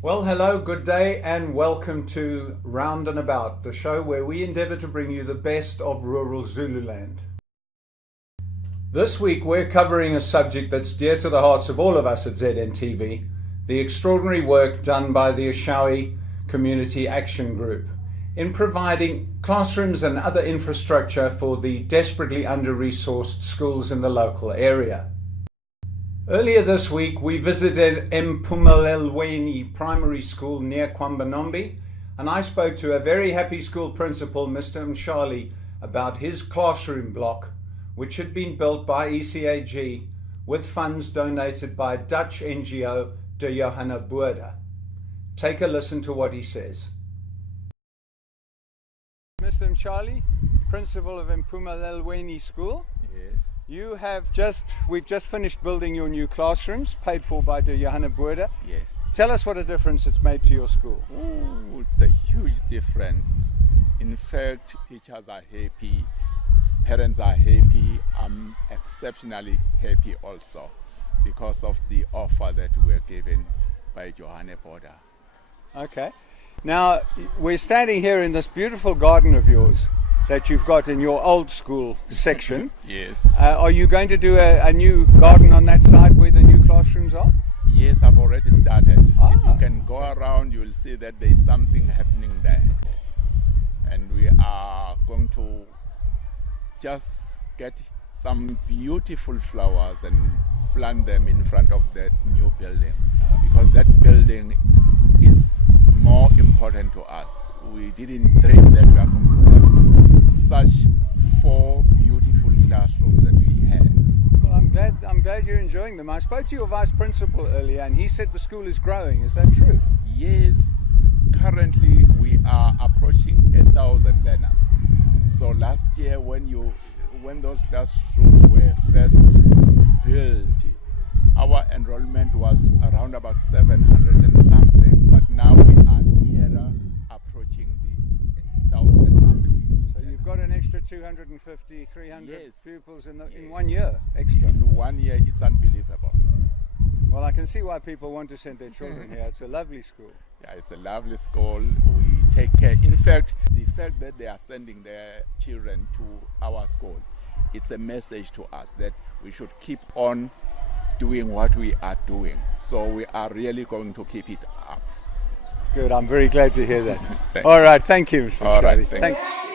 Well, hello, good day, and welcome to Round and About, the show where we endeavour to bring you the best of rural Zululand. This week we're covering a subject that's dear to the hearts of all of us at ZNTV, the extraordinary work done by the Ashawi Community Action Group in providing classrooms and other infrastructure for the desperately under-resourced schools in the local area. Earlier this week, we visited Empumelelweni Primary School near Kwambanombi, and I spoke to a very happy school principal, Mr. Mshali, about his classroom block, which had been built by ECAG with funds donated by Dutch NGO De Johanna Boerder. Take a listen to what he says. Mr. Mshali, principal of Empumelelweni School. Yes. We've just finished building your new classrooms, paid for by De Johanna Boerder. Yes. Tell us what a difference it's made to your school. Oh, it's a huge difference. In fact, teachers are happy, parents are happy. I'm exceptionally happy also because of the offer that we were given by Johanna Boerder. Okay. Now, we're standing here in this beautiful garden of yours that you've got in your old school section. Yes. Are you going to do a new garden on that side where the new classrooms are? Yes, I've already started. Ah. If you can go around, you will see that there is something happening there. Yes. And we are going to just get some beautiful flowers and plant them in front of that new building, because that building is more important to us. We didn't dream that we are going to have such 4 beautiful classrooms that we had. Well, I'm glad you're enjoying them. I spoke to your vice principal earlier and he said the school is growing. Is that true? Yes, currently we are approaching 1,000 learners. So last year when those classrooms were first built, our enrollment was around about 700 and something, but now we are nearer approaching the 1,000 mark. So you've got an extra 250, 300 Yes. pupils in Yes. 1 year extra. In 1 year, it's unbelievable. Well, I can see why people want to send their children here. It's a lovely school. Yeah, it's a lovely school. We take care. In fact, the fact that they are sending their children to our school, it's a message to us that we should keep on doing what we are doing. So we are really going to keep it up. Good. I'm very glad to hear that. Thank All right. Thank you, Mr. All right, Shadi. thank you. Thank